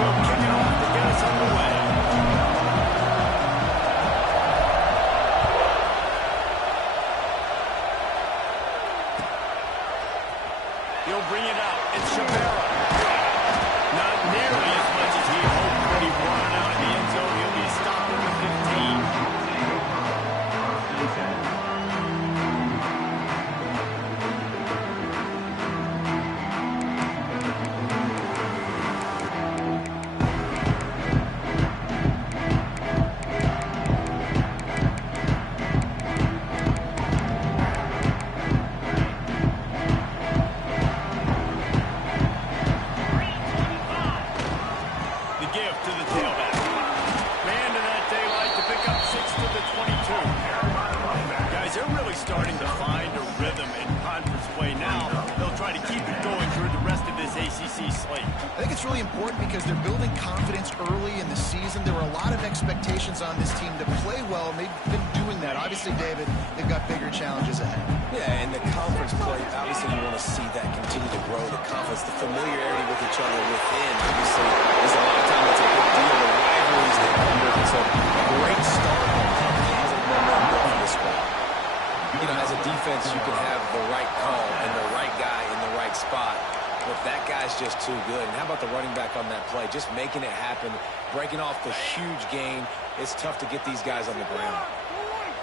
will kick it off to get us underway. He'll bring it out. It's Shabera. Not nearly as much as he hoped, but he brought it out in the end zone. He'll be stopped at the 15. Starting to find a rhythm in conference play now. They'll try to keep it going through the rest of this ACC slate. I think it's really important because they're building confidence early in the season. There were a lot of expectations on this team to play well, and they've been doing that. Obviously, David, they've got bigger challenges ahead. Yeah, and the conference play, obviously you want to see that continue to grow. The confidence, the familiarity with each other within, obviously, is a lot of time that's a big deal. The rivalries that come with it. So a great start on positive momentum for this one. You know, as a defense, you can have the right call and the right guy in the right spot, but that guy's just too good. And how about the running back on that play? Just making it happen, breaking off the huge gain. It's tough to get these guys on the ground.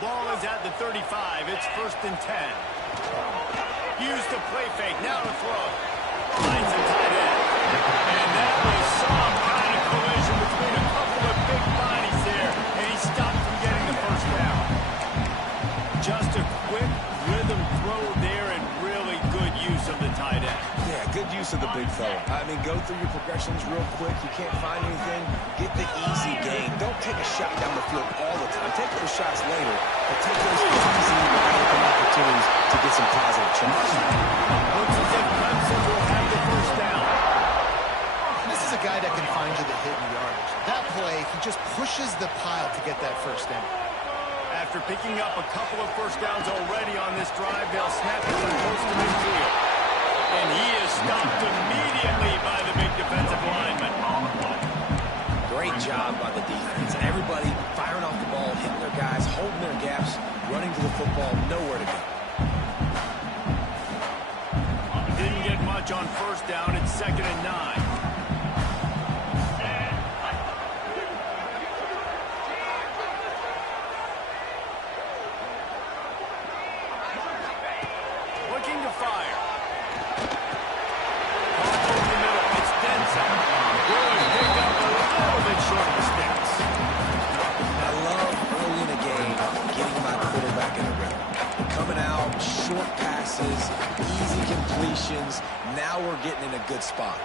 Ball is at the 35. It's 1st and 10. Use the play fake. Now to throw. Finds a tight end. And that was some kind of collision between a couple of big bodies there, and he stopped from getting the first down. Just a quick rhythm throw there and really good use of the tight end. Yeah, good use of the big fella. I mean, go through your progressions real quick. You can't find anything. Get the easy gain. Don't take a shot down the field all the time. Take those shots later, but take those easy, wide-open opportunities to get some positive change. Looks as if Clemson will have the first down. This is a guy that can find you the hidden yardage. That play, he just pushes the pile to get that first down. After picking up a couple of first downs already on this drive, they'll snap it from close to midfield. And he is stopped immediately by the big defensive lineman. Great job by the defense. Everybody firing off the ball, hitting their guys, holding their gaps, running to the football, nowhere to go. Didn't get much on first down. It's 2nd and 9. Looking to fire. Off over the middle. It's Denson. Really picked up a little bit short of the sticks. I love early in the game getting my quarterback in the rhythm. Coming out, short passes, easy completions. Now we're getting in a good spot.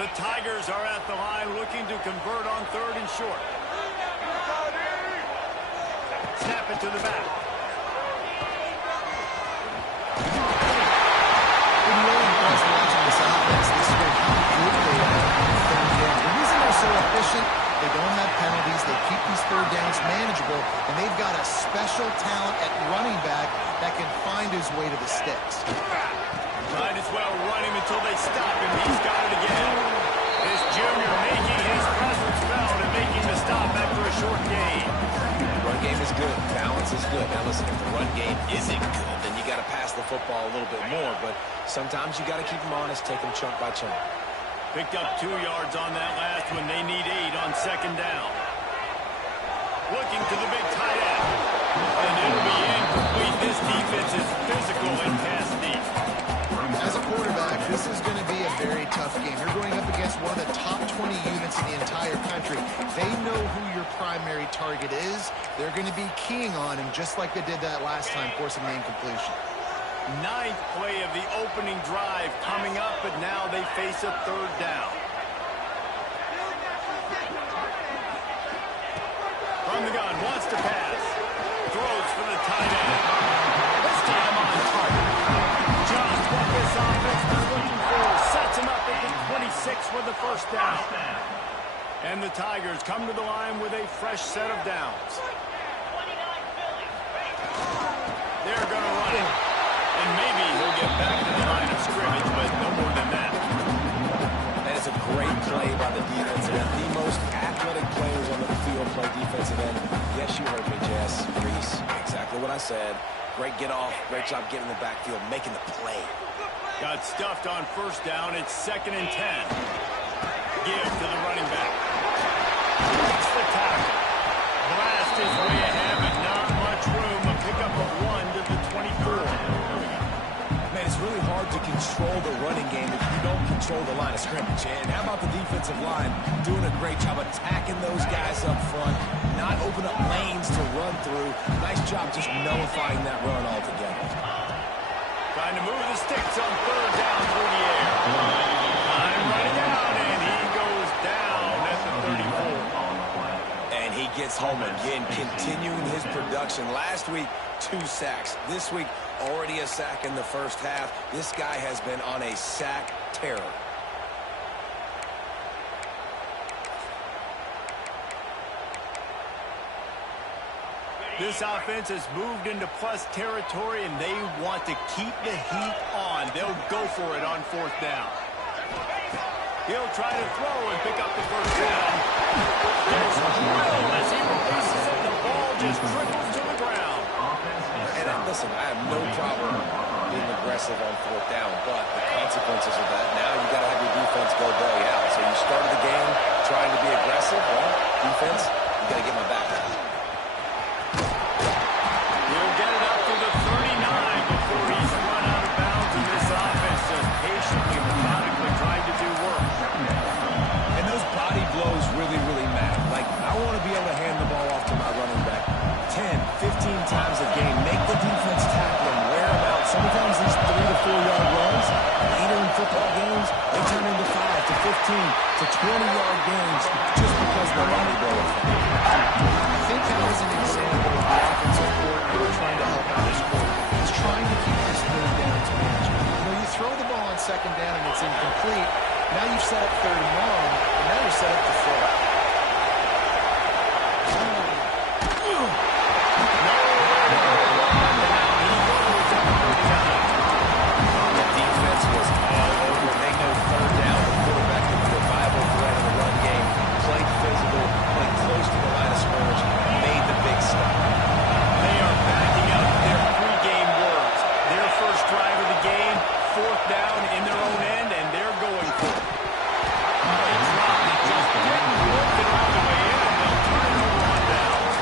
The Tigers are at the line looking to convert on 3rd and short. Snap it to the back. When you're impressed watching this offense this year, how good they are on 3rd down. The reason they're so efficient, they don't have penalties. They keep these 3rd downs manageable, and they've got a special talent at running back that can find his way to the sticks. Might as well run him until they stop him. He's got it again. This junior making his presence felt and making the stop after a short gain. Run game is good. Balance is good. Now listen, if the run game isn't good, then you got to pass the football a little bit more. But sometimes you got to keep them honest, take them chunk by chunk. Picked up 2 yards on that last one. They need 8 on 2nd down. Looking to the big tight end. And it'll be incomplete. This defense is physical and pass deep. As a quarterback, this is going to be a very tough game. You're going up against one of the top 20 units in the entire country. They know who your primary target is. They're going to be keying on him just like they did that last time, forcing the incompletion. 9th play of the opening drive coming up, but now they face a 3rd down. From the gun, wants to pass. Throws for the tight end. This time on target. Just what this offense was looking for. Sets him up at the 26 for the first down. And the Tigers come to the line with a fresh set of downs. They're going to run it. And maybe he'll get back to the line of scrimmage. I said, great get off, great job getting in the backfield, making the play. Got stuffed on first down. It's 2nd and 10. Give to the running back. Makes the tackle. Blast his way ahead, but not much room. A pickup of 1 to the 24. Man, it's really hard to control the running game if you don't control the line of scrimmage. And how about the defensive line doing a great job attacking those guys up front, not open up lanes to run through. Nice job just nullifying that run altogether. Trying to move the sticks on 3rd down through the air. Time running out, and he goes down at the 34. And he gets home again, continuing his production. Last week, 2 sacks. This week, already a sack in the first half. This guy has been on a sack terror. This offense has moved into plus territory, and they want to keep the heat on. They'll go for it on 4th down. He'll try to throw and pick up the first down. There's a drill as he releases it. The ball just trickles to the ground. And listen, I have no problem being aggressive on 4th down, but the consequences of that, now you got to have your defense go bail you out. So you started the game trying to be aggressive. Well, defense, you got to get my back. He'll get it up to the 39 before he's run out of bounds, and this offense just patiently, methodically trying to do work. And those body blows really, really matter. Like, I want to be able to hand the ball off to my running back 10, 15 times a game. Make the defense tackle him, wear him out. Sometimes these 3 to 4 yard runs, later in football games, they turn into 5 to 15 to 20-yard games just because of the body blow effect. I think that was an example of the offensive coordinator trying to help out his quarterback. He's trying to keep this 3rd down to manageable. You know, you throw the ball on 2nd down and it's incomplete. Now you've set up 3rd and long, and now you're set up to throw. The defense was all over. They know 3rd down. The quarterback could be a viable threat in the run game. Played physical, played close to the line of scrimmage, made the big stop. They are backing up their pregame words. Their first drive of the game, 4th down in their own end, and they're going for it. They dropped it, just didn't work it all the way in, and they'll turn it over on downs.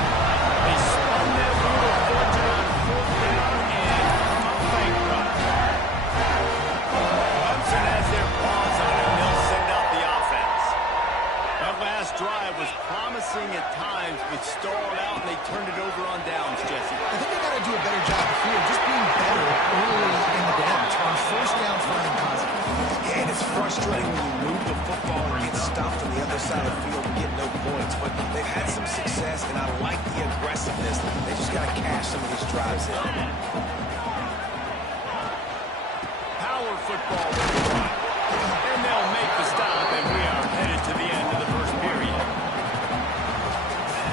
They spun that wheel of fortune on 4th down and come up bankrupt. Clemson has their paws on it, and they'll send out the offense. That last drive was promising at times, but stalled out, and they turned it over on downs, Jesse. I think they got to do a better job here, just being better early in the downs. On 1st down, finding positive. Yeah, and it's frustrating when you move the football and get stopped on the other side of the field and get no points. But they've had some success, and I like the aggressiveness. They just got to cash some of these drives in. Power football will be run. And they'll make the stop, and we are headed to the end of the first period.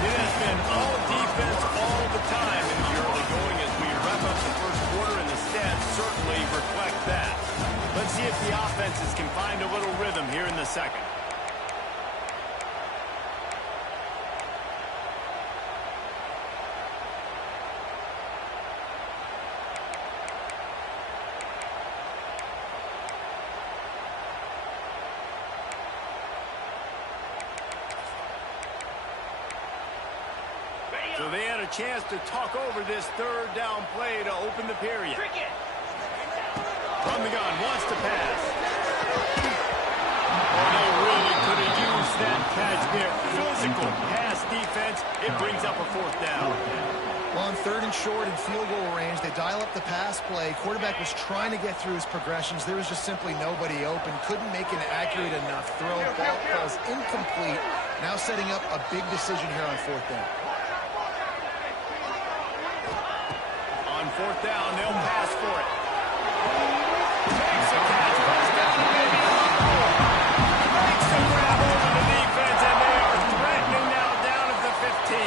It has been all defense all the time in the early going as we wrap up the first quarter, and the stats certainly reflect that. Let's see if the offenses can find a little rhythm here in the second. So they had a chance to talk over this 3rd down play to open the period. From the gun, wants to pass. Oh, they really could have used that catch there. Physical pass defense. It brings up a 4th down. Well, on 3rd and short and field goal range, they dial up the pass play. Quarterback was trying to get through his progressions. There was just simply nobody open. Couldn't make an accurate enough throw. Ball falls incomplete. Now setting up a big decision here on 4th down. On 4th down, they'll pass for it. Makes a catch, goes down, maybe makes a grab over the defense, and they are threatening now down at the 15.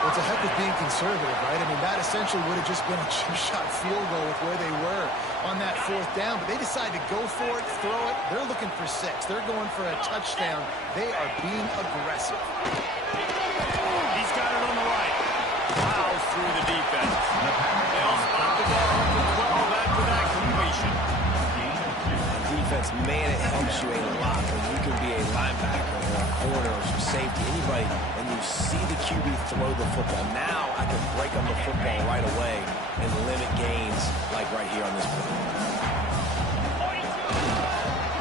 Well, it's a heck of being conservative, right? I mean, that essentially would have just been a chip-shot field goal with where they were on that 4th down, but they decided to go for it, throw it. They're looking for 6. They're going for a touchdown. They are being aggressive. He's got it on the right. Plows through the defense. defense. They'll spot the ball up to 12 after that completion. Defense, man, it helps you a lot when you can be a linebacker or a corner or some safety, anybody, and you see the QB throw the football. Now I can break on the football right away and limit gains like right here on this play.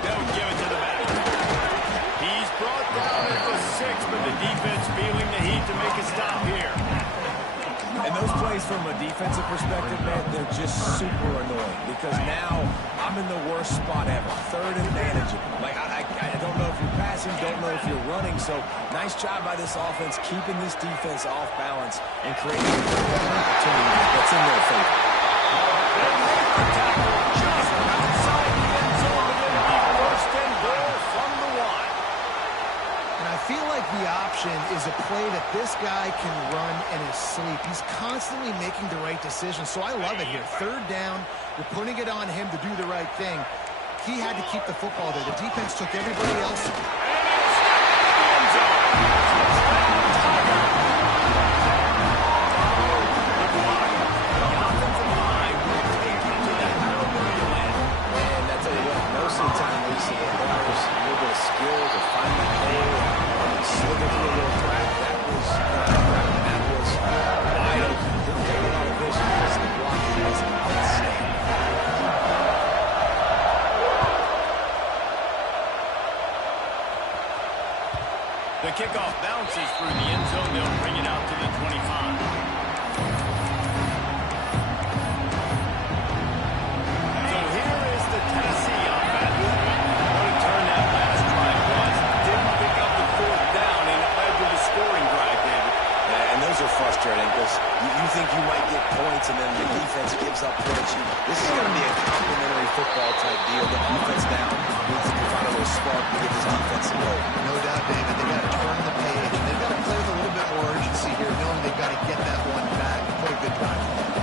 They'll give it to the back. He's brought down at the 6, but the defense feeling the heat to make a stop here. And those plays from a defensive perspective, man, they're just super annoying because now I'm in the worst spot ever. Third and manageable. Like, I don't know if you're passing, don't know if you're running. So nice job by this offense keeping this defense off balance and creating an opportunity that's in their favor. They make the tackle just outside the end zone, and it'll be first and goal from the 1. And I feel like the option is a play that this guy can run in his sleep. He's constantly making the right decision, so I love it here. Third down, you're putting it on him to do the right thing. He had to keep the football there. The defense took everybody else. And it's in the end zone. Touchdown, Tiger. The block. The offensive line will take you to that middle where you land. And I tell you what, most of the time we see it requires a little bit of skill to find that hole and slip into a little crack. That was wide open. Didn't take a lot of vision because the blocking was outstanding. The kickoff bounces through the end zone. They'll bring it out to the 25. So here is the Tennessee offense. What a turn that last drive was. Didn't pick up the 4th down, and it led to the scoring drive, David. Yeah, and those are frustrating because you think you might get points and then the defense gives up points. This is going to be a complimentary football type deal. The offense now needs to find a little spark to get this defense to go. No doubt, David. They got to turn the page, and they've got to play with a little bit more urgency here, knowing they've got to get that one back and put a good drive on it.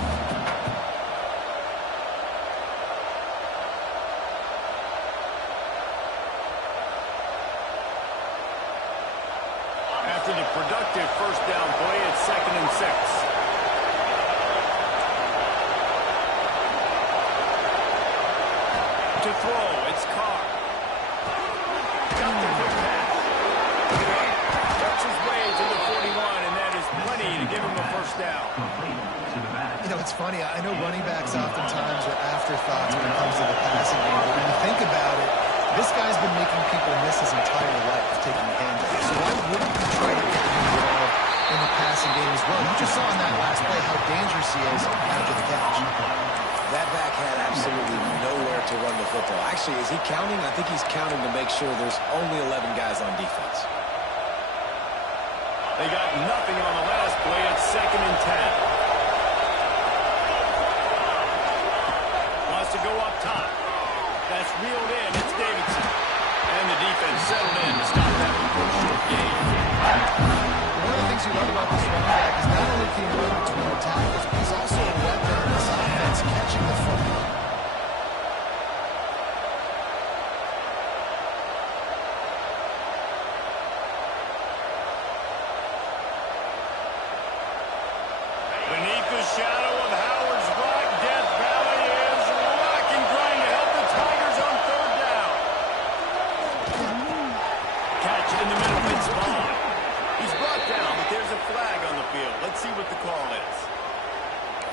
After the productive first down play, it's 2nd and 6. To throw, it's Carr. Got the quick pass. Works his way to the 41, and that is plenty to give him a first down. You know, it's funny. I know running backs oftentimes are afterthoughts when it comes to the passing game, but when you think about it, this guy's been making people miss his entire life taking handoffs. So why wouldn't you try to get him involved in the passing game as well? You just saw in that last play how dangerous he is after the catch. That back had absolutely nowhere to run the football. Actually, is he counting? I think he's counting to make sure there's only 11 guys on defense. They got nothing on the last play. It's 2nd and 10. Wants to go up top. That's reeled in. It's Davidson. And the defense settled in to stop that one for a short gain. One of the things you love about this running back is not only can he run between the tackles, but he's also a weapon in this offense catching the football. Beneath the shadow of Howard's rock, Death Valley is rocking, trying to help the Tigers on 3rd down. Catch in the middle, it's Vaughn. He's brought down, but there's a flag on the field. Let's see what the call is.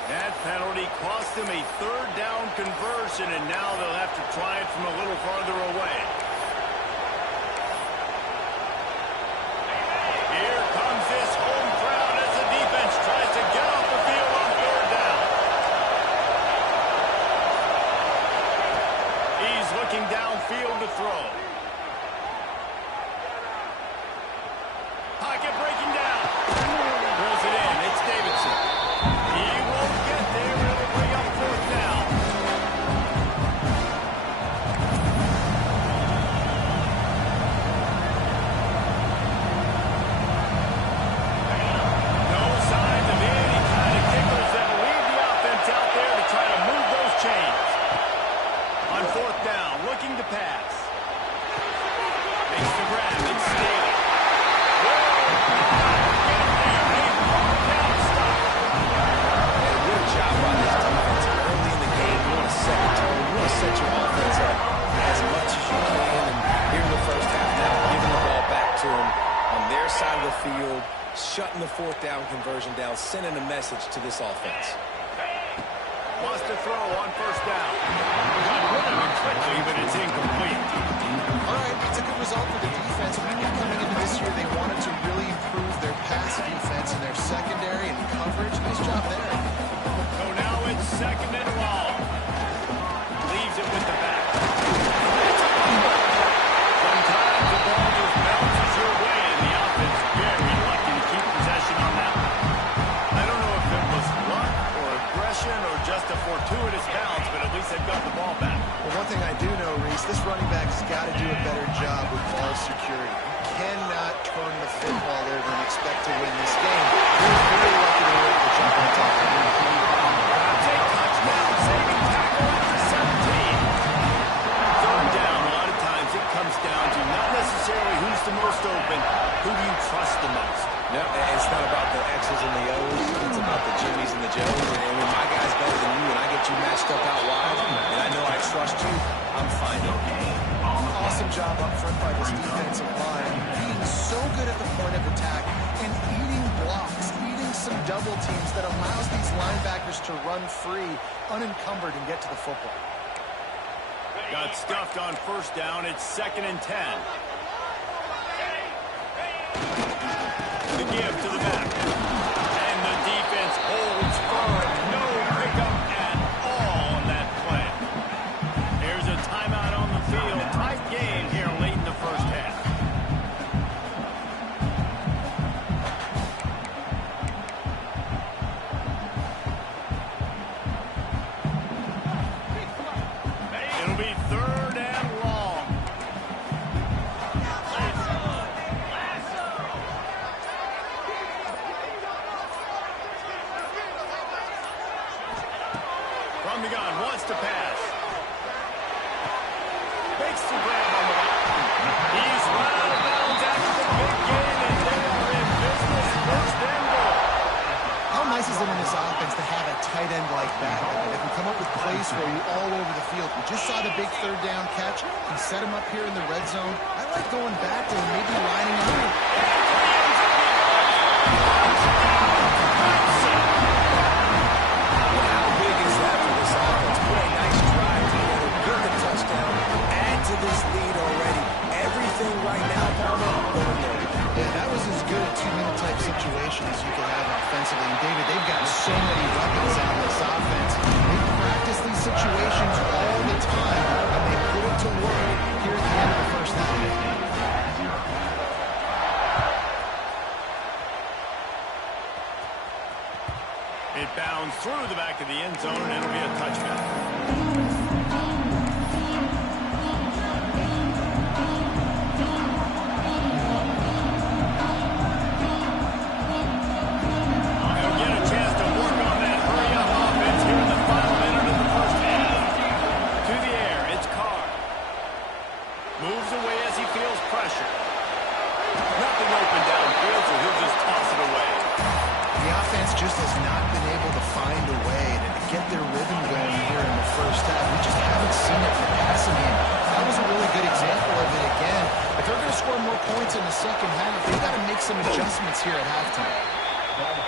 That penalty cost him a 3rd down conversion, and now they'll have to try it from a little farther away. Here comes this home crowd as the defense tries to get off the field on 3rd down. He's looking downfield to throw. Pocket breaking down. Throws it in. It's Davidson. He won't get there. It'll bring up 4th down. No signs of any kind of kickers that will leave the offense out there to try to move those chains. On 4th down, looking to pass. Makes the grab. It's Staley. fourth down conversion down, sending a message to this offense. Wants to throw on first down. Got rid of it quickly, but it's incomplete. All right, it's a good result for the defense. We knew coming into this year they wanted to really improve their pass defense and their secondary and coverage. Nice job there. So now it's second and long. Leaves it with the back. Sometimes the ball just bounces your way, and the offense very lucky to keep possession on that one. I don't know if it was luck or aggression or just a fortuitous bounce, but at least they've got the ball back. Well, one thing I do know, Reese, this running back has got to do a better job with ball security. You cannot turn the football over and expect to win this game. He was very lucky to work the jump on top of him. Take touchdown, saving tackle at the 17. Third down, a lot of times it comes down to not necessarily who's the most open, who do you trust the most. No, it's not about the X's and the O's. It's about the Jimmys and the Joes. And when my guy's better than you and I get you matched up out wide, and I know I trust you, I'm fine. Awesome job up front by this defensive line, being so good at the point of attack and eating blocks, eating some double teams that allows these linebackers to run free, unencumbered, and get to the football. Got stuffed on first down. It's 2nd and 10. The give to the back. And the defense holds firm. No pickup at all on that play. Here's a timeout on the field. Tight game here late in the first half. It'll be 3rd and long. From the gun, wants to pass. Makes the grab on the line. He's run out of bounds after the big gain, and they are in business. 1st and goal. How nice is it in this offense to have a tight end like that can come up with plays for you all over the field? We just saw the big 3rd down catch. He set him up here in the red zone. I like going back to him, maybe lining him up. How big is that for this offense? What a nice drive together. Get the touchdown. Add to this lead already. Everything right now, Palmer, going there. Yeah, that was as good a 2-minute type situation as you could have offensively. And David, they've got so many weapons on this offense. They practice these situations all the time, and they put it to work here at the end of the first half. It bounds through the back of the end zone, and it'll be a touchback. Just has not been able to find a way to get their rhythm going here in the first half. We just haven't seen it in the passing game. That was a really good example of it again. If they're going to score more points in the second half, they've got to make some adjustments here at halftime.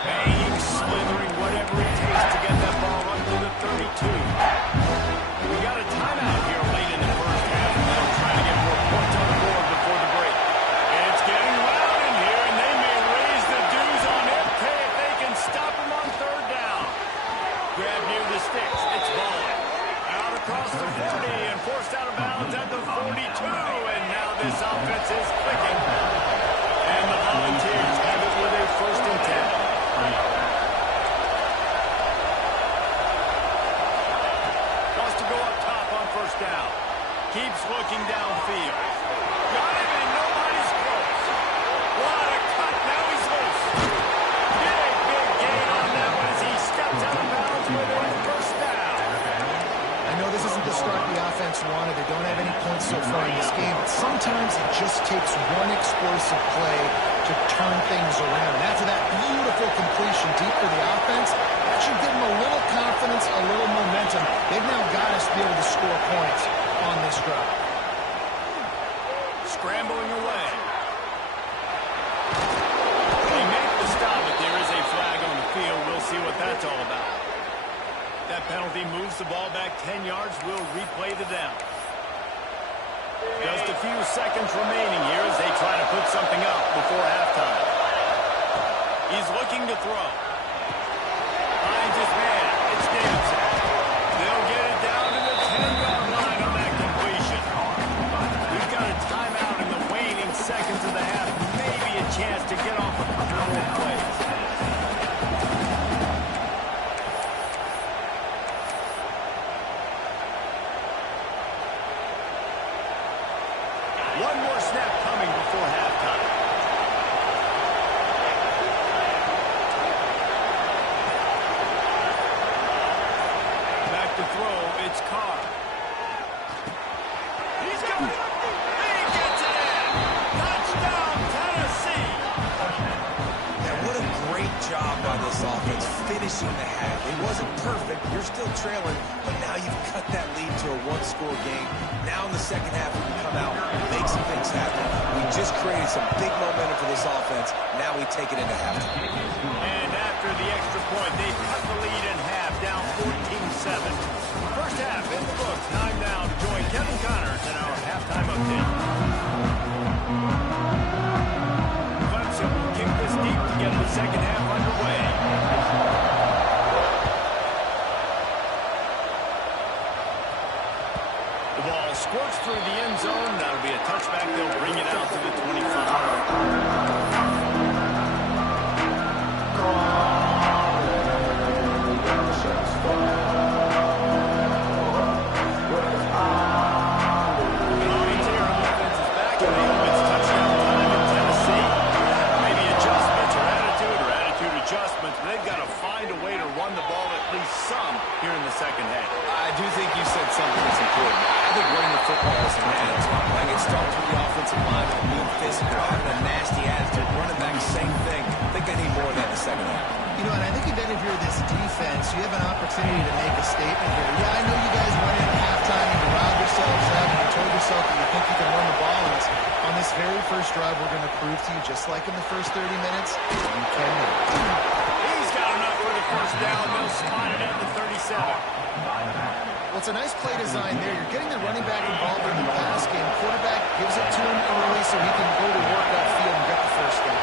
Bang, slithering, whatever it takes to get that ball up to the 32. We got a timeout here late in the first half, and they'll try to get more points on the board before the break. It's getting loud in here, and they may raise the dues on MK if they can stop him on 3rd down. Grab near the sticks. It's balling. Out across the 40 and forced out of bounds at the 42, and now this offense is clicking. And the Volunteers have it with a 1st and 10. Wants to go up top on 1st down. Keeps looking downfield. Got him and nobody's close. What a cut. Now he's loose. Big gain on that one as he steps out of bounds with a 1st down. I know this isn't the start the offense wanted. They don't have any points so far in this game, but sometimes it just takes one explosive play to turn things around. And after that beautiful completion deep for the offense, that should give them a little confidence, a little momentum. They've now got us to be able to score points on this drive. Scrambling away. They make the stop at the If he moves the ball back 10 yards, we'll replay the down. Just a few seconds remaining here as they try to put something up before halftime. He's looking to throw. Finds his man. It's Davidson. They'll get it down to the 10-yard line on that completion. We've got a timeout in the waning seconds of the half. Maybe a chance to get off a couple more plays. One more snap coming before halftime. Back to throw, it's Carr. He's got it. He gets it in. Touchdown, Tennessee. And what a great job by this offense finishing the half. It wasn't perfect. You're still trailing, but now you've cut that lead to a one-score game. Now in the second half, we can come out and make some things happen. We just created some big momentum for this offense. Now we take it into halftime. And after the extra point, they cut the lead in half, down 14-7. First half in the books. Time now to join Kevin Connors in our halftime update. Clemson will kick this deep to get the second half underway. The ball squirts through the end zone. That'll be a touchback. They'll bring it out to the 25. They've got to find a way to run the ball at least some here in the second half. I do think you said something that's important. I think running the football is mandatory. Like it starts with the offensive line with a mean physical, having a nasty attitude. Running back, same thing. I think they need more of that in the second half. You know, and I think even if you're this defense, you have an opportunity to make a statement here. Yeah, I know you guys went in at halftime and you riled yourselves up and you told yourself that you think you can run the ball. And on this very first drive, we're going to prove to you, just like in the first 30 minutes, you can. He's got enough for the first down. They'll spot it at the 37. Well, it's a nice play design there. You're getting the running back involved in the pass game. Quarterback gives it to him early so he can go to work upfield and get the first down.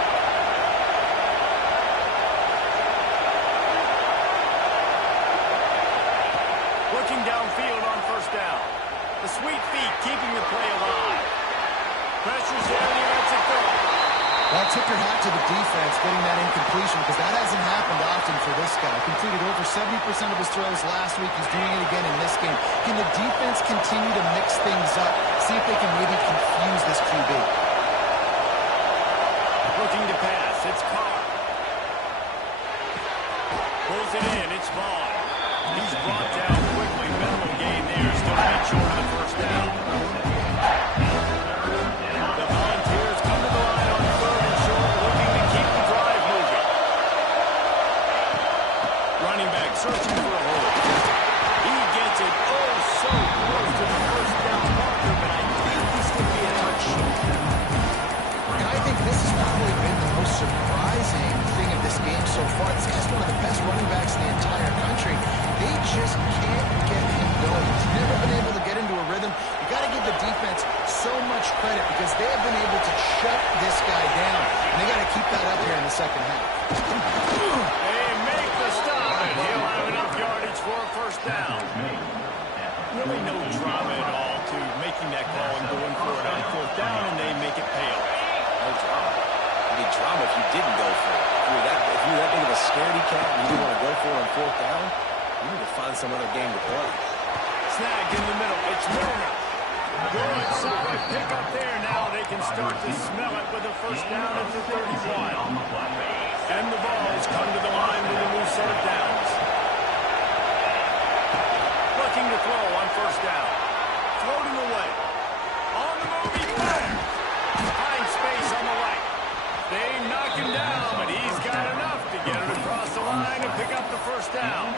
Looking downfield on first down. The sweet feet keeping the play alive. Pressure's there and he lets it go. Well, tip your hat to the defense getting that incompletion because that hasn't happened often for this guy. Completed over 70% of his throws last week. He's doing it again in this game. Can the defense continue to mix things up? See if they can maybe confuse this QB. Looking to pass. It's Carr. Pulls it in. It's Vaughn. He's brought down quickly. Minimal gain there. Still right short of the first down. The Volunteers come to the line on third and short, looking to keep the drive moving. Running back searching for a hole. He gets it oh so close to the first down marker, but I think this could be a touch short. And I think this has probably been the most surprising thing of this game so far. This guy's one of the best running backs in the entire country. They just can't get him going. He's never been able to get into a rhythm. You got to give the defense so much credit because they have been able to shut this guy down. And they got to keep that up here in the second half. They make the stop, and he'll have enough yardage for a first down. Really no drama at all to making that call and going for it on fourth down, and they make it pay off. No drama. It'd be drama if you didn't go for it. If you're that big of a scaredy cat and you didn't want to go for it on fourth down, you need to find some other game to play. Snagged in the middle. It's Milner. Good, solid pick up there. Now they can start to smell it with a first down at the 31. And the Vols come to the line with a new set of downs. Looking to throw on first down. Floating away. On the move, he fires. Finds space on the right. They knock him down, but he's got enough to get it across the line and pick up the first down.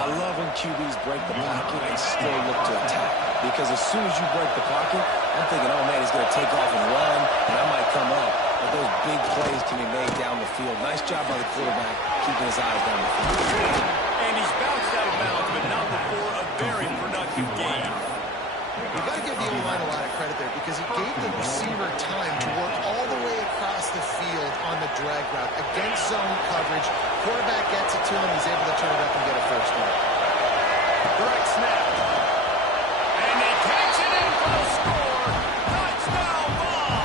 I love when QBs break the pocket and still look to attack. Because as soon as you break the pocket, I'm thinking, oh man, he's going to take off and run, and I might come up. But those big plays can be made down the field. Nice job by the quarterback, keeping his eyes down the field. And he's bounced out of bounds, but not before a very productive game. You've got to give the O-line a lot of credit there because it gave the receiver time to work all the way across the field on the drag route against zone coverage. Quarterback gets it to him. He's able to turn it up and get a first down. Direct snap. And he takes it in for the score. Touchdown ball.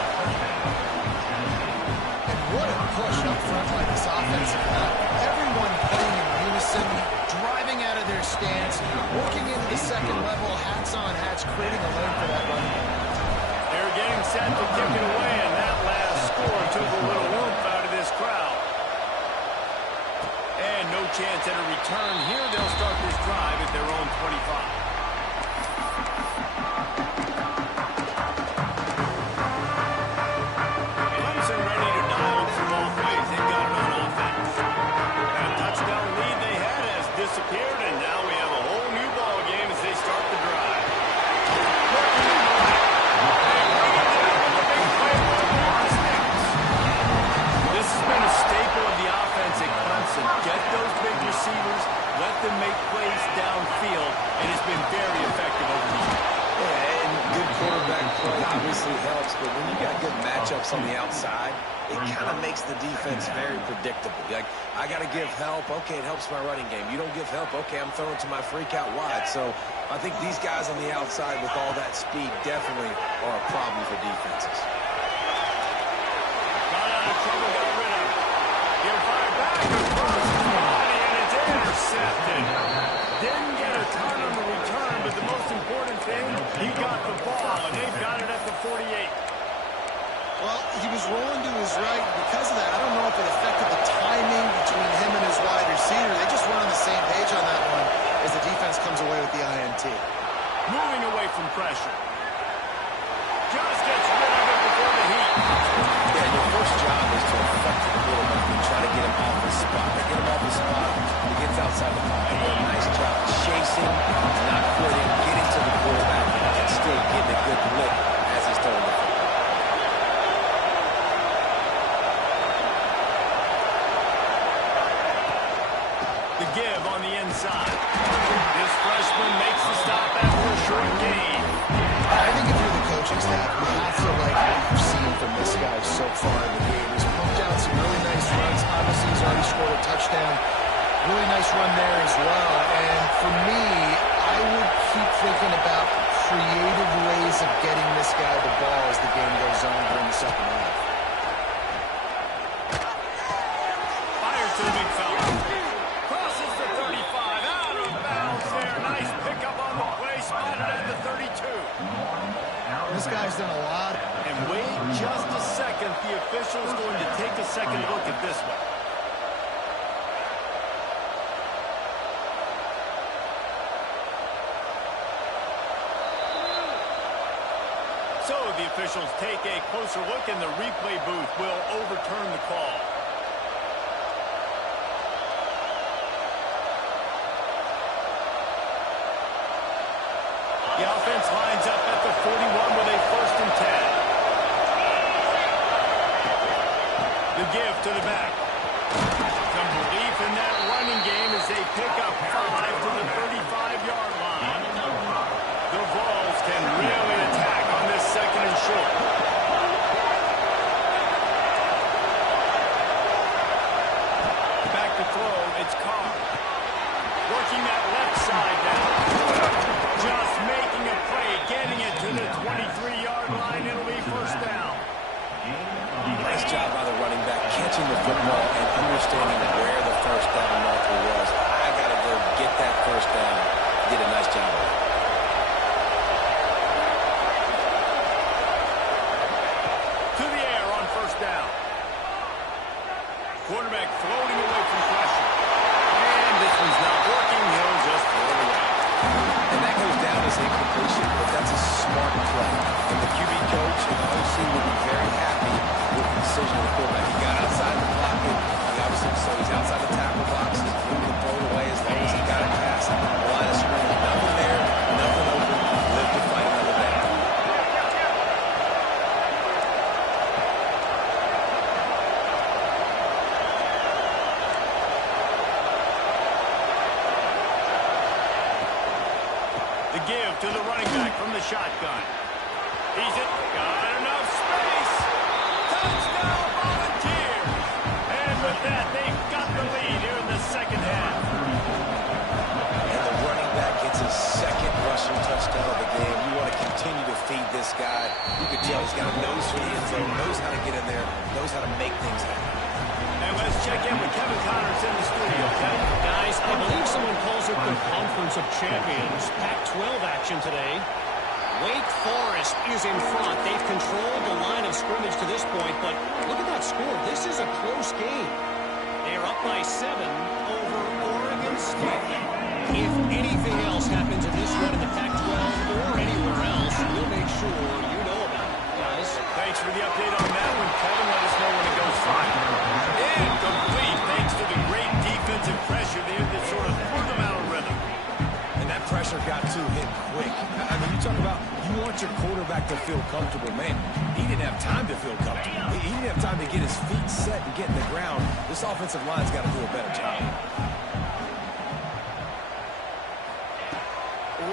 And what a push up front by this offensive line. Everyone playing in unison, driving out of their stance, working into the second level, hats on hats, creating a lane for that running back. They're getting set to kick it away, and that last score took a little oomph out of this crowd. And no chance at a return here. They'll start this drive at their own 25. Clemson ready to dial from all ways. They've got it on offense. That touchdown lead they had has disappeared, and now we have a whole new ball game as they start the drive. This has been a staple of the offense at Clemson. Get those big receivers, let them make plays downfield, and it's been very effective over the years. Yeah, and good quarterback play obviously helps, but when you got good matchups on the outside, it kind of makes the defense very predictable. Like, I got to give help. Okay, it helps my running game. You don't give help. Okay, I'm throwing to my freak out wide. So I think these guys on the outside with all that speed definitely are a problem for defenses. Got out of trouble, got rid of it. He'll fire back across the body, and it's intercepted. Didn't get a ton on the return, but the most important thing, he got the ball, and they've got it at the 48. Well, he was rolling to his right. Because of that, I don't know if it affected the timing between him and his wide receiver. They just weren't on the same page on that one as the defense comes away with the INT. Moving away from pressure. Just gets rid of it before the heat. Yeah, your first job is to affect the quarterback and try to get him off his spot. They get him off his spot, he gets outside the pocket. A nice job chasing, not quitting, getting to the quarterback, and still getting a good look as he's throwing the football. The give on the inside. This freshman makes the stop after a short gain. I think if you're the coaching staff, you have to like what you've seen from this guy so far in the game. He's pumped out some really nice runs. Obviously, he's already scored a touchdown. Really nice run there as well. And for me, I would keep thinking about creative ways of getting this guy the ball as the game goes on during the second half. Fires to the big fella. Crosses the 35. Out of bounds there. Nice pickup on the play. Spotted at the 32. This guy's done a lot. And wait just a second. The official's going to take a second look at this one. So the officials take a closer look, and the replay booth will overturn the call. The offense lines up at the 41 with a 1st and 10. The give to the back. Some belief in that running game as they pick up 5 to the 35-yard line. The Vols can really attack on this 2nd and short. Back to throw, it's Carr. Working that left side now. Just making a play, getting it to the 23-yard line. It'll be 1st down. Nice job by the running back, catching the football and understanding where the 1st down marker was. I got to go get off to the running back from the shotgun. He's it. Got enough space. Touchdown Volunteers. And with that, they've got the lead here in the second half. And the running back gets his second rushing touchdown of the game. You want to continue to feed this guy. You can tell he's got a nose for the end zone, knows how to get in there, knows how to make things happen. And let's check in with Kevin Connors in the studio. Kevin? Guys, I believe someone calls it the Conference of Champions. Pac-12 action today. Wake Forest is in front. They've controlled the line of scrimmage to this point, but look at that score. This is a close game. They're up by 7 over Oregon State. If anything else happens in this one in the Pac-12 or anywhere else, we'll make sure you know about it, guys. Thanks for the update on that one, Kevin. Let us know when it goes fine. Incomplete, thanks to the great defensive pressure there that sort of threw them out of rhythm. And that pressure got to him quick. I mean, you talk about you want your quarterback to feel comfortable. Man, he didn't have time to feel comfortable. He didn't have time to get his feet set and get in the ground. This offensive line's got to do a better job.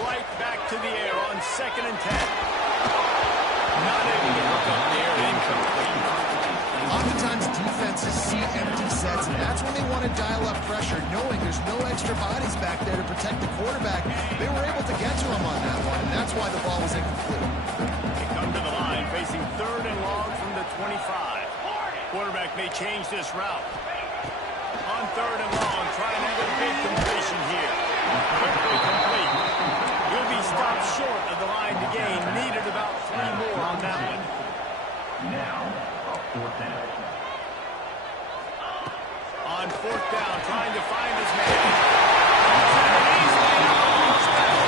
Right back to the air on 2nd and 10. Not able to hook up there. Incomplete. Oftentimes defenses see empty sets, and that's when they want to dial up pressure, knowing there's no extra bodies back there to protect the quarterback. They were able to get to him on that one, and that's why the ball was incomplete. They come to the line, facing 3rd and long from the 25. Quarterback may change this route. On 3rd and long, trying to have a big completion here. Quickly complete. He'll be stopped short of the line to gain. Needed about 3 more on that one. Now, a 4th down. On 4th down, trying to find his man. Almost there.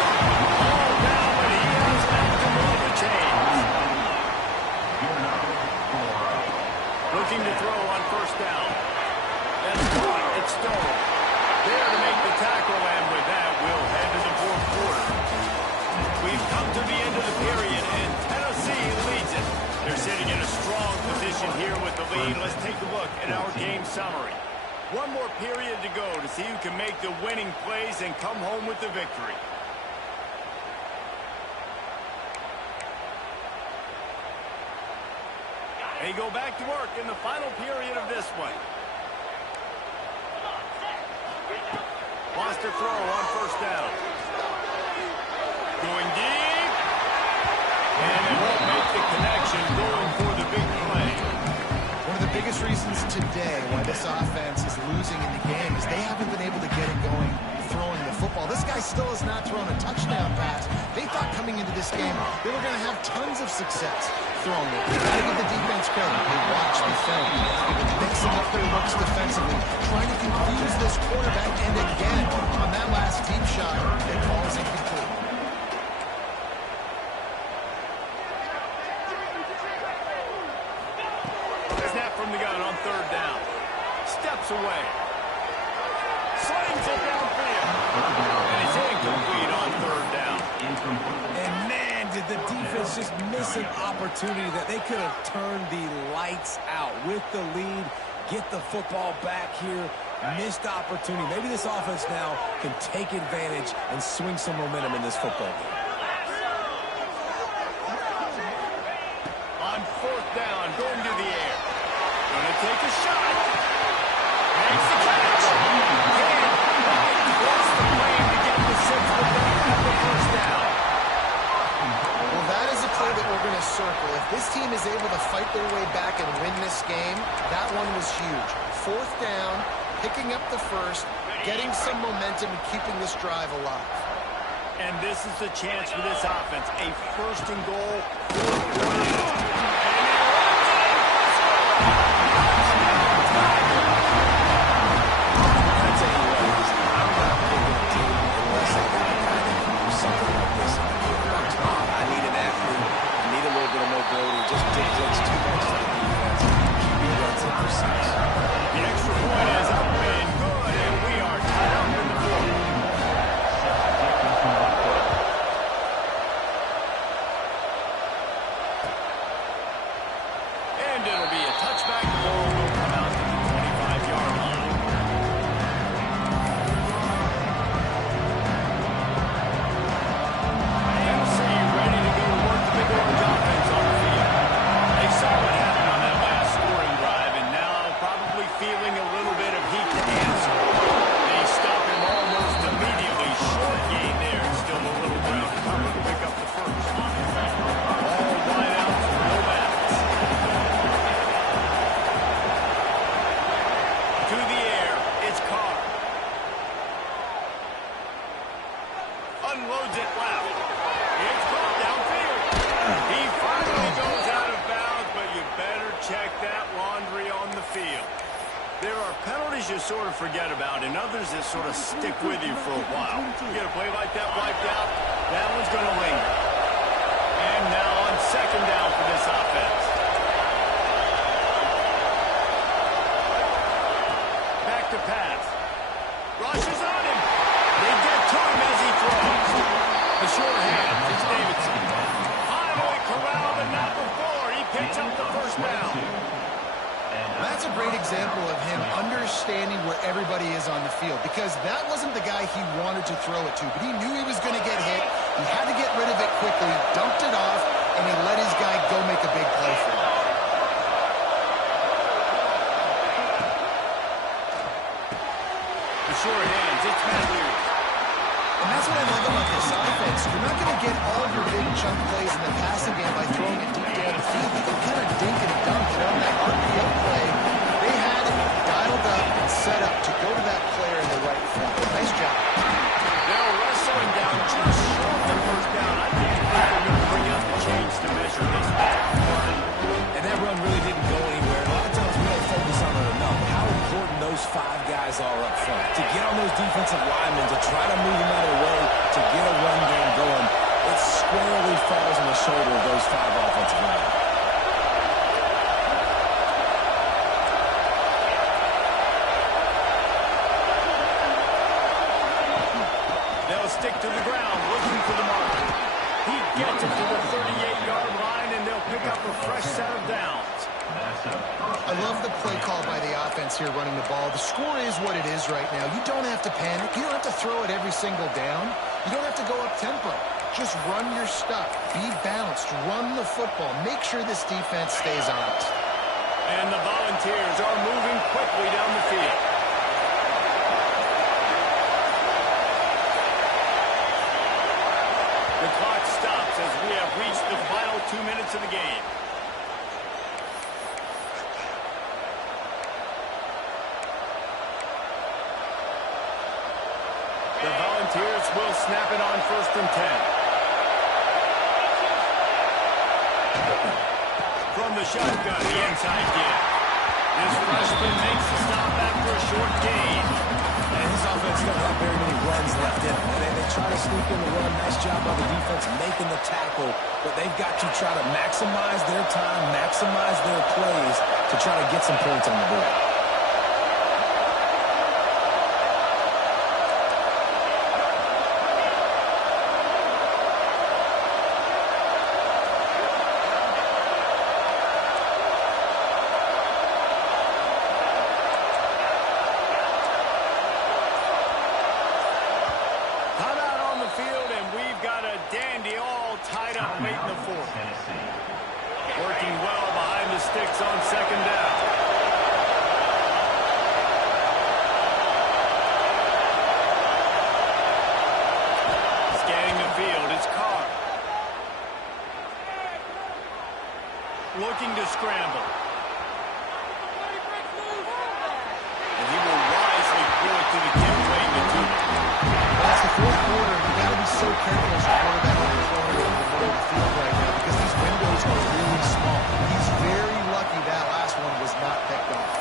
All down, but he has left to move the chains. Looking to throw on 1st down. That's caught. It's stolen. There to make the tackle, and with that, we'll head to the 4th quarter. We've come to the end of the period, and Tennessee leads it. They're sitting in a strong position here with the lead. Let's take a look at our game summary. One more period to go to see who can make the winning plays and come home with the victory. They go back to work in the final period of this one. Wants to throw on 1st down. Going deep. And it won't make the connection, going for the big play. One of the biggest reasons today why this offense is losing in the game is they haven't been able to get it going throwing the football. This guy still has not thrown a touchdown pass. They thought coming into this game they were going to have tons of success throwing it. You got to give the defense credit. They watch the film. They've been mixing up their looks defensively, trying to confuse this quarterback, and again, on that last deep shot, it falls incomplete. Snap from the gun on 3rd down. Steps away. Slings it downfield. And it's incomplete on 3rd down. And man, did the defense just miss an opportunity that they could have turned the lights out with the lead, get the football back here. Missed opportunity. Maybe this offense now can take advantage and swing some momentum in this football game. On 4th down, going to the air. Gonna take a shot. Makes the catch. And force the play to get the 6th at the 1st down. Well, that is a play that we're going to circle. If this team is able to fight their way back and win this game, that one was huge. 4th down, picking up the 1st, getting some momentum and keeping this drive alive. And this is the chance for this offense. A 1st and goal, 4th quarter. Just dictates too much to the defense. QB runs it for 6. The extra point is up and good, and we are tied up in the 4th. sort of forget about, and others that sort of stick with you for a while. You get a play like that wiped out, that one's going to linger. And now on second down for this offense. Back to pass. Rushes on him. They get to him as he throws. The short hand. It's Davidson. Finally corralled, but not before. He picks up the first down. That's a great example of him understanding where everybody is on the field, because that wasn't the guy he wanted to throw it to, but he knew he was going to get hit. He had to get rid of it quickly, dumped it off, and he let his guy go make a big play for him. The short hands, it's Matthews. And that's what I love about this offense. You're not going to get all of your big chunk plays in the passing game by throwing it deep down the field. You can kind of dink and dunk. You know, that RPO play, they had it dialed up and set up to go to that player in the right front. Nice job. They'll wrestle him down just short the first down. I can't think they're going to bring out the change to measure this back. And that run really didn't go anywhere. A lot of times we don't focus on it enough. How important those five guys are up front. To get on those defensive linemen, to try to move them out of the way, to get a run game going, it squarely falls on the shoulder of those five offensive linemen. They'll stick to the ground, looking for the mark. He gets it to the 38-yard line, and they'll pick up a fresh set of downs. I love the play call by the offense here running the ball. The score is what it is right now. You don't have to panic. You don't have to throw it every single down. You don't have to go up tempo. Just run your stuff. Be balanced. Run the football. Make sure this defense stays honest. And the Volunteers are moving quickly down the field. The clock stops as we have reached the final 2 minutes of the game. The Volunteers will snap it on 1st and 10. From the shotgun, the inside give. This freshman makes the stop after a short gain. And his offense doesn't have very many runs left in it. They try to sneak in the run. Nice job by the defense making the tackle. But they've got to try to maximize their time, maximize their plays to try to get some points on the board. Dandy all tied up late in the fourth. Working well behind the sticks on second down. Scanning the field, it's Carr. Looking to scramble. And he will wisely throw it to the kid playing the two. That's the fourth quarter. You've got to be so careful as a quarterback when you're throwing it over the middle of the field right now, because these windows are really small. He's very lucky that last one was not picked off.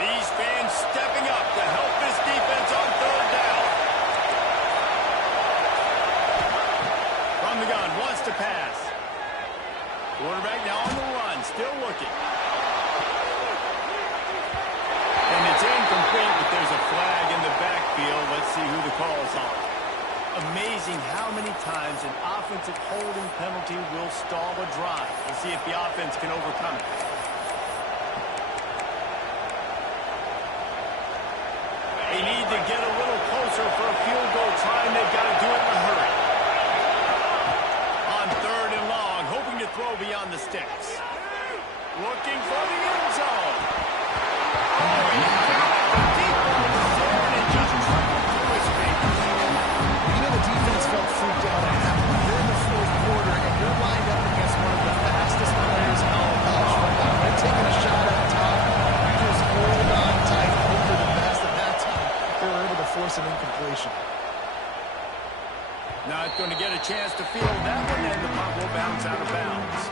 These fans stepping up to help this defense on third down. From the gun, wants to pass. Quarterback now on the run, still looking. And it's incomplete, but there's a flag in the backfield. Let's see who the call is on. Amazing how many times an offensive holding penalty will stall a drive. We'll see if the offense can overcome it. They need to get a little closer for a field goal try, and they've got to do it in a hurry. On third and long, hoping to throw beyond the sticks. Looking for the end zone. Oh, he got it deep on the third and just tripled through his fingers. You know the defense felt freaked out at that. You're in the fourth quarter, and you're lined up against one of the fastest players in all of college football. They're taking a shot at the top. You just hold Not going to get a chance to field that one, and the punt will bounce out of bounds.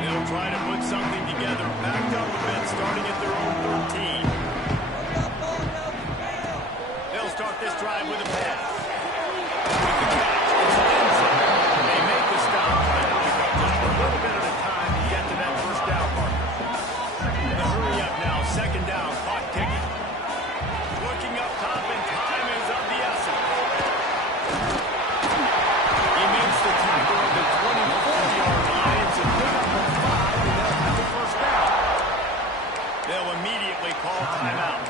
They'll try to put something together, backed up a bit, starting at their own 13. They'll start this drive with a pass. They make the stop, trying to pick up just a little bit at a time to get to that first down marker. Hurry up now, second down, clock ticking. Looking up top, and time is of the essence. He makes the tackle of the 24-yard line. It's a pick up of 5, and they'll have the first down. They'll immediately call timeout.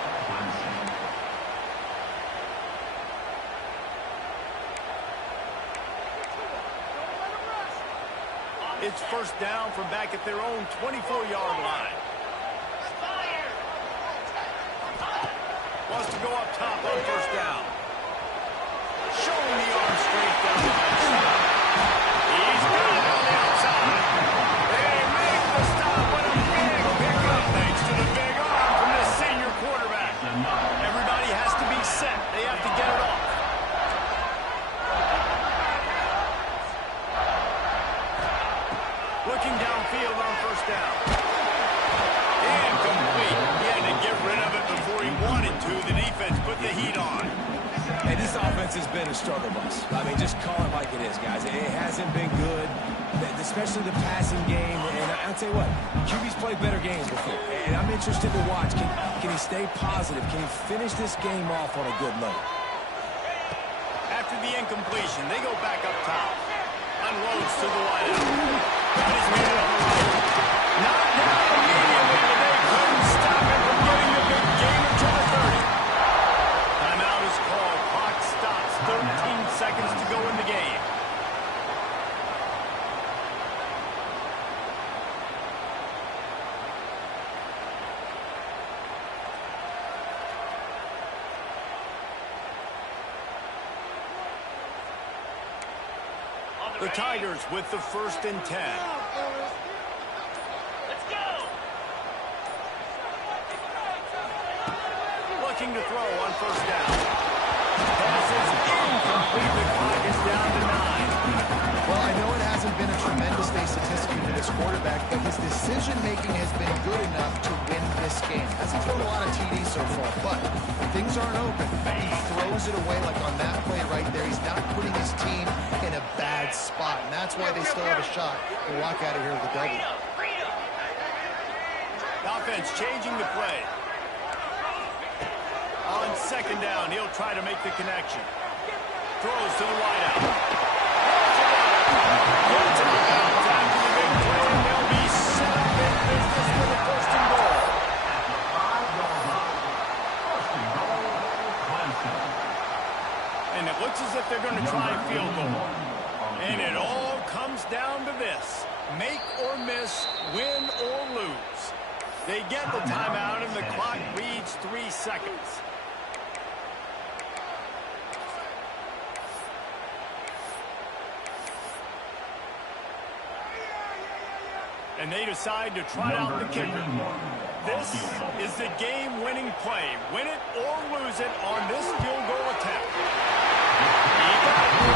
It's first down from back at their own 24-yard line. Wants to go up top on first down. Showing the arm straight down the left side. He's got it on the outside. They make the stop with a big pickup thanks to the big arm from this senior quarterback. Everybody has to be set. They have to get it off. Looking downfield on first down. Incomplete. He had to get rid of it before he wanted to. The defense put the heat on. Hey, this offense has been a struggle bus. I mean, just call it like it is, guys. It hasn't been good, especially the passing game. And I'll tell you what, QB's played better games before. And I'm interested to watch. Can he stay positive? Can he finish this game off on a good note? After the incompletion, they go back up top. Unloads to the wideout. Got his man on the right. Knocked down immediately, but they couldn't stop him from getting the big gainer to the 30. Timeout is called. Clock stops. 13 seconds to go in the game. The Tigers with the 1st and 10. Let's go. Looking to throw on first down. Pass is incomplete. The clock is down to 9. Well, I know it hasn't been a tremendous day statistically for this quarterback, but his decision-making has been good enough to win this game. Hasn't thrown a lot of TDs so far, but things aren't open. He throws it away like on that play right there. He's not putting his team in a bad spot, and that's why they still have a shot to walk out of here with a W. The offense changing the play. On second down, he'll try to make the connection. Throws to the wideout. Gets out of bounds after the big play, and they'll be set up in business for the 1st and goal. And it looks as if they're going to try a field goal. And it all comes down to this. Make or miss, win or lose. They get the timeout, and the clock reads 3 seconds. And they decide to try out the kicker. This is the game-winning play. Win it or lose it on this field goal attempt.